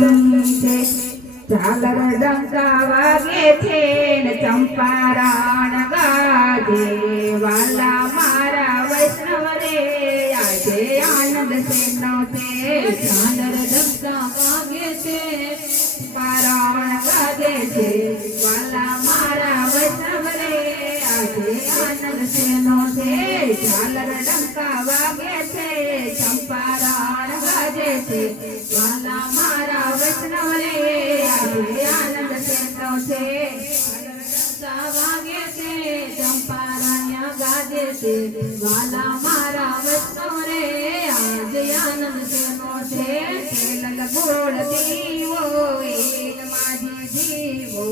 આનંદની છે ઝાલર ડંકા વાગે છે ને ચંપારણ ગાજે વાલા મારા વૈષ્ણવ રે આજે આનંદ સેનો છે ઝાલર ડંકા વાગે છે ચંપારણ ગાજે છે વાલા મારા વૈષ્ણવ રે આજે આનંદ સેનો છે ઝાલર ડંકા વાગે છે ચંપારણ ગાજે છે વાલા મારા વૈષ્ણવ રે આજે આનંદ સેનો છે વાગે છે ચંપારણ્ય ગાજે છે વાલા મારા વૈષ્ણવ રે આજે આનંદ સેનો છે તેલલ ગોળ દીવો એલ માજી જીવો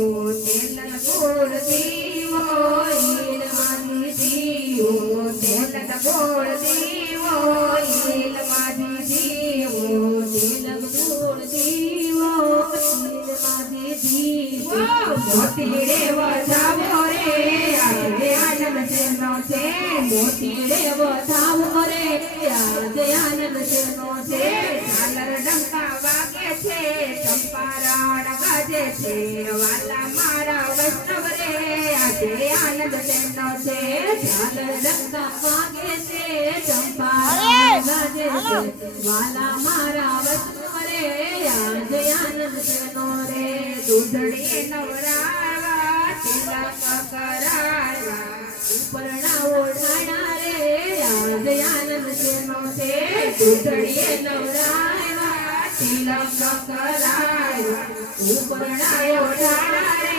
તેલલ ગોળ દીવો એલ માજી જીવો તેલલ ગોળ દીવો એલ માજી જીવો તેલલ ગોળ દીવો એલ માજી જીવો મોતી રે વધાવો રે આજે આનંદ સેનો છે મોતી રે વધાવો રે આજે આનંદ સેનો છે ઝાલર ડંકા વાગે છે ચંપારણ ગાજે છે વાલા મારા વૈષ્ણવ રે આજે આનંદ સેનો છે ઝાલર ડંકા વાગે છે ચંપારણ ગાજે છે વાલા મારા વૈષ્ણવ રે આજે આનંદ સેનો રે દૂધડી નવરાવા તિલક કરાવા ઉપરણા ઓઢાણા રે આજે આનંદ સેનો છે દૂધડી નવરાવા તિલક કરાવા ઉપરણા ઓઢાણા રે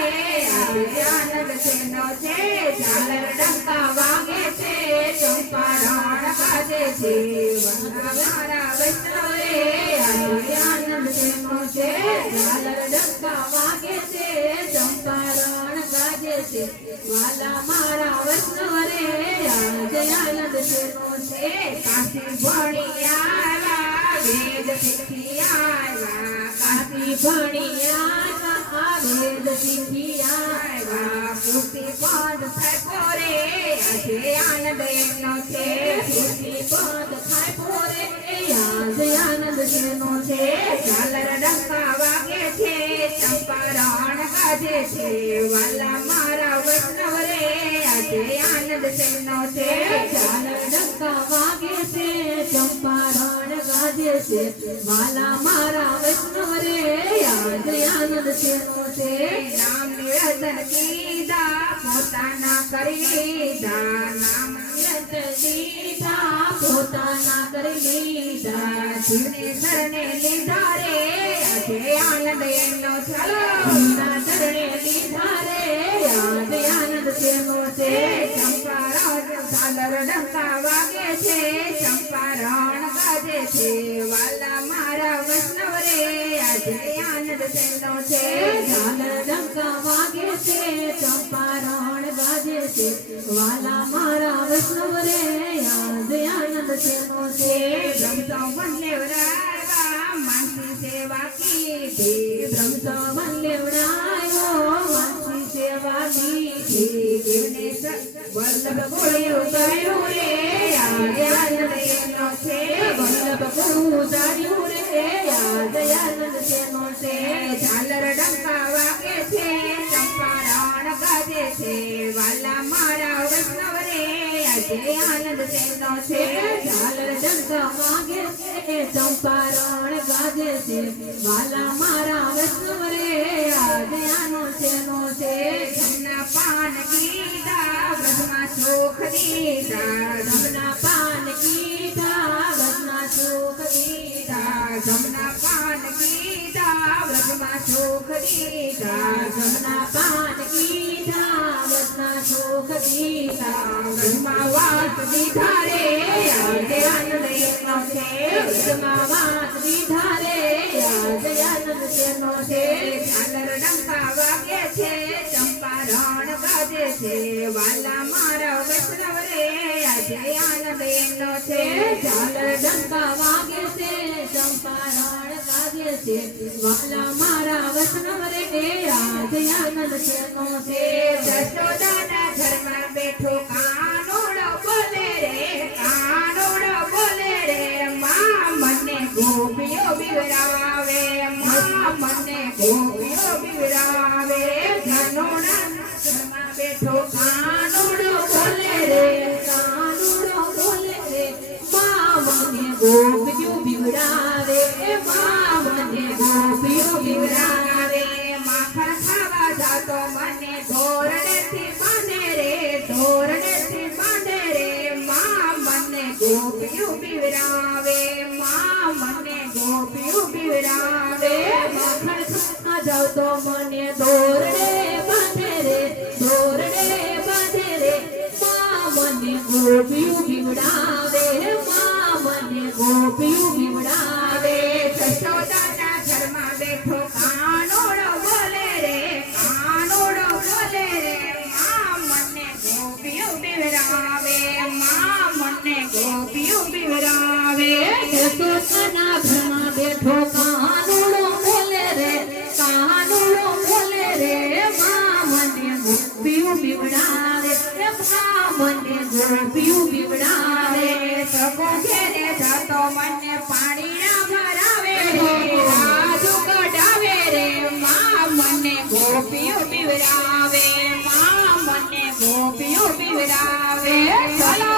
આજે આનંદ સેનો છે ઝાલર ડંકા વાગે છે ચંપારણ ગાજે છે વાલા મારા વૈષ્ણવ રે આજે આનંદ સેનો છે ઝાલર ડંકા વાગે છે ચંપારણ ગાજે છે વાલા મારા વૈષ્ણવ રે આજે આનંદ સેનો છે કાશી ભણી આવ્યા વેદ શીખી આવ્યા કાશી ભણી આવ્યા વેદ શીખી આવ્યા કૃતિ પદ થાય રે આજે આનંદ એનો છે કૃતિ પદ થાય રે આજે આનંદ સેનો છે ઝાલર ડંકા વાગે છે ચંપારણ ગાજે છે વાલા મારા વૈષ્ણવ રે આજે આનંદ સેનો છે ઝાલર ડંકા વાગે છે ચંપારણ ગાજે છે વાલા મારા વૈષ્ણવ રે આજે આનંદ સેનો છે નામ નિવેદન કીધા પોતાના કરી લીધા નામ નિવેદન દીધા પોતાના કરી લીધા શિવને શરણે લીધા રે આજે આનંદ એનો ચાલો શિવના શરણે લીધા રે આજે આનંદ સેનો છે ચંપારણ ઝાલર ડંકા વાગે છે ચંપારણ ગાજે છે વાલા મારા વૈષ્ણવ રે આજે આનંદ સેનો છે ઝાલર ડંકા વાગે છે ચંપારણ ગાજે છે વાલા મારા વૈષ્ણવ રે આજે આનંદ સેનો છે બ્રહ્મ લેવરાવા માનસી સેવા કીધી બ્રહ્મ લેવડાયો માનસી સેવા કીધી દેવને વલ્લભ ગોળ્યું કર્યું રે આજે આનંદ એનો છે વલ્લભ ગોળ્યું કર્યું રે આજે આનંદ સેનો છે ઝાલર ડંકા વાગે છે ચંપારણ ગાજે છે વાલા મારા વૈષ્ણવ રે આજે આનંદ સેનો છે ઝાલર ડંકા વાગે છે ચંપારણ ગાજે છે વાલા મારા વૈષ્ણવ રે આજે આનંદ સેનો છે જમના પાન કીધા વ્રજમાં સુખ દીધા જમના પાન કીધા વ્રજમાં સુખ દીધા જમના પાન કીધા વ્રજમાં સુખ દીધા જમના પાન કીધા વ્રજમાં સુખ દીધા વ્રજમાં વાસ દીધા રે આજે આનંદ એનો છે વ્રજમાં વાસ દીધા રે આજે આનંદ સેનો છે ઝાલર ડંકા વાગે છે ચંપારણ ગાજે છે વાલા મારા વૈષ્ણવ રે આજે આનંદ એનો છે ઝાલર ડંકા વાગે છે ચંપારણ ગાજે છે વાલા મારા વૈષ્ણવ રે આજે આનંદ સેનો છે જશોદાના ઘરમાં બેઠો કાનોડો બોલે રે કાનોડો બોલે રે માં મને ગોપીઓ બિવરાવે માં જાતો મને ધોરણેથી બાંધે રે ધોરણેથી બાંધે રે માં મને ગોપિયું પીવરાવે માં મને ગોપિયું પીવરાવે માખણ ખાવા જાવ તો મને ધોરણે બાંધે રે ધોરણે બાંધે રે માં મને ગોપિયું પીવડાવે માં મને ગોપિયું પીવડાવે જશોદાના ઘરમાં બેઠો કાનોડો બોલે રે કાનોડો બોલે રે માં મને ગોપિયું પીવડાવે માં મને ગોપિયું પીવડાવે જશોદાના ઘરમાં બેઠો કાનોડો બોલે રે કાનોડો બોલે રે માં મને ગોપિયું પીવડાવે માં મને ગોપિયું પીવડાવે સગો ઘેરે જાતો મને પાણી ના ભરાવે રે રાજુ કઢાવે રે માં મને ગોપિયું પીવડાવે માં મને ગોપિયું પીવડાવે ચલો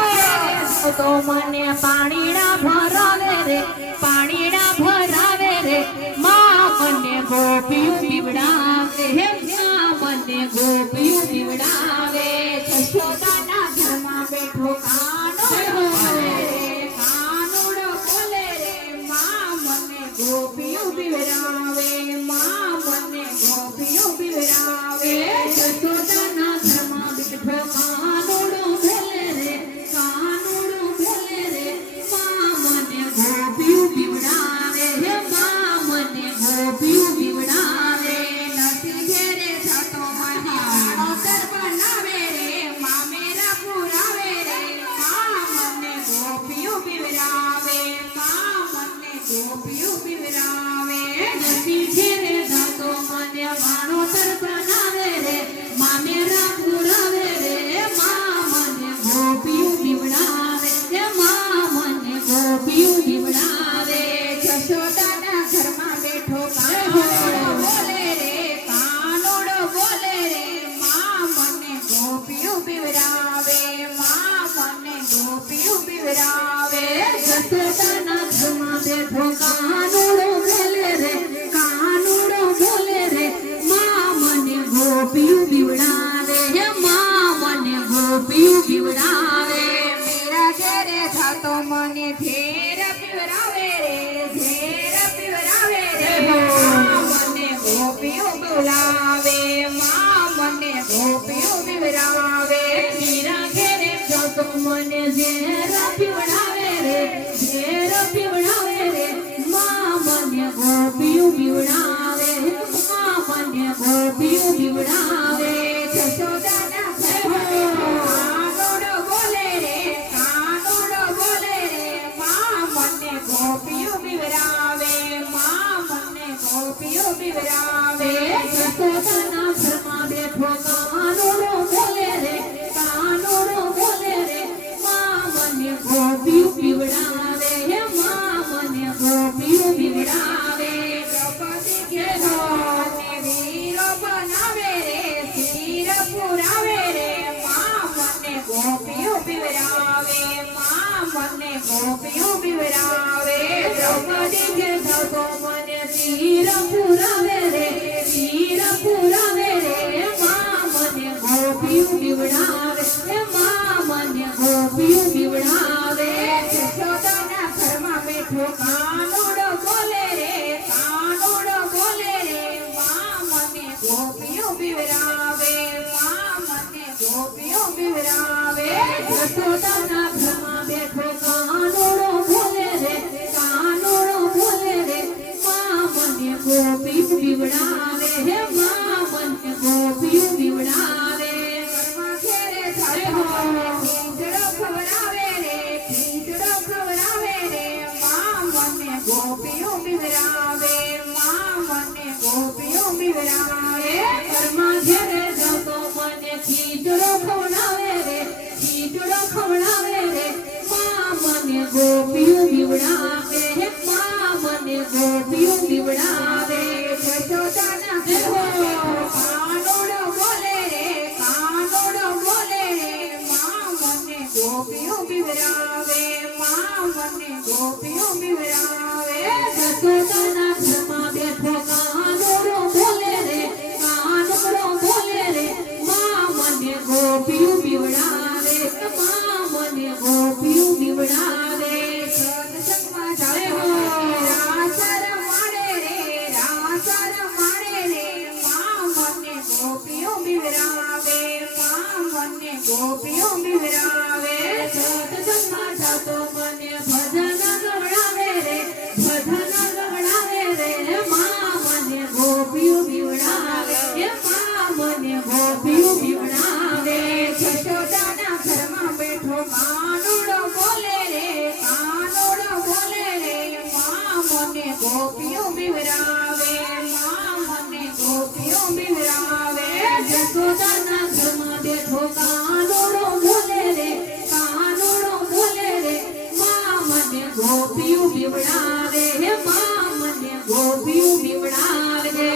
તો મને પાણી ના ભરાવે રે પાણી ના ભરાવે રે માં મને ગોપિયું પીવડાવે હે માં મને ગોપિયું પીવડાવે જશોદાના ઘરમાં બેઠો કાનોડો બોલે રે કાનોડો બોલે રે માં મને ગોપિયું પીવડાવે માં મને ગોપિયું પીવડાવે જશોદાના ઘરમાં બેઠો કાનોડો બોલે રે કાનોડો બોલે રે માં મને ગોપિયું પીવડાવે હે માં મને ગોપિયું પીવડાવે નથી ઘેરે જાતો મને આડોતર બનાવે રે મામેરા પુરાવે રે માં મને ગોપિયું પીવડાવે માં મને ગોપિયું પીવડાવે નથી ઘેરે જાતો મને આડોતર બનાવે રે મામેરા પુરાવે રે માં મને ગોપિયું પીવડાવે હે માં મને ગોપિયું પીવડાવે જશોદાના ઘરમાં બેઠો કાનોડો બોલે રે કાનોડો બોલે રે માં મને ગોપિયું પીવડાવે માં મને ગોપિયું પીવડાવે જશોદાના ઘરમાં બેઠો કાનોડો બોલે રે કાનોડો બોલે રે માં મને ગોપિયું પીવડાવે હે માં મને ગોપિયું પીવડાવે મેરા ઘેરે જાતો મને ઘેર પીવડાવે રે ઘેર પીવડાવે રે માં મને ગોપિયું બોલાવે માં મને ગોપિયું પીવડાવે મેરા ઘેરે જાતો મને ઘેર પીવડાવે રે ઘેર પીવડાવે રે માં મને ગોપિયું પીવડાવે માં મને ગોપિયું પીવડાવે જશોદાના ઘરમાં કાનોડો બોલે રે કાનોડો બોલે રે માં મને ગોપિયું પીવડાવે માં મને ગોપિયું પીવડાવે જશોદાના ઘરમાં બેઠો કાનોડો બોલે રે કાનોડો બોલે રે માં મને ગોપિયું પીવડાવે હે માં મને ગોપિયું પીવડાવે દ્રૌપદી ઘેરો ને વીરો બનાવે રે શીર પુરાવે રે માં મને ગોપિયું પીવડાવે માં મને ગોપિયું પીવડાવે દ્રૌપદી ઘેરો તો મને શીર પુરાવે રે શીર પુરાવે રે માં મને ગોપિયું પીવડાવે હે માં મને ગોપિયું પીવડાવે જશોદાના ઘરમાં બેઠો કાનોડો બોલે રે કાનોડો બોલે રે માં મને ગોપિયું પીવડાવે માં મને ગોપિયું પીવડાવે જશોદાના ઘરમાં બેઠો કાનોડો બોલે રે કાનોડો બોલે રે માં મને ગોપિયું પીવડાવે હે માં મને ગોપિયું પીવડાવે ઘરમાં ઘેરે જાતો ખીચડો ખવડાવે રે ખીચડો ખવડાવે રે માં મને ગોપિયું પીવડાવે માં મને ગોપિયું પીવડાવે ઘરમાં ઘેરે જાતો મને ખીચડો ખવડાવે રે ખીચડો ખવડાવે રે માં મને ગોપિયું પીવડાવે હે માં મને ગોપિયું પીવડાવે જશોદાના ઘરમાં કાનોડો બોલે રે કાનોડો બોલે રે માં મને ગોપિયું પીવડાવે માં મને ગોપિયું પીવડાવે જશોદાના ઘરમાં બેઠો કાનોડો બોલે રે કાનોડો બોલે ગોપીઓ બિવરાવે માં મને ગોપીઓ બિવરાવે સત્સંગમાં જાતો મને ભજન ગવડાવે રે ભજન ગવડાવે રે માં મને ગોપીઓ બીવડાવે માં મને ગોપીઓ બીવડાવે જશોદાના ઘરમાં બેઠો કાનુડો બોલે રે કાનુડો બોલે રે માં મને ગોપીઓ બિવરાવે માં મને ગોપીઓ બિવરાવે જશોદાના ઘરમાં બેઠો કાનુડો બોલે રે કાનુડો બોલે રે માં મને ગોપીઓ બીવડાવે માં મને ગોપીઓ બીવડાવે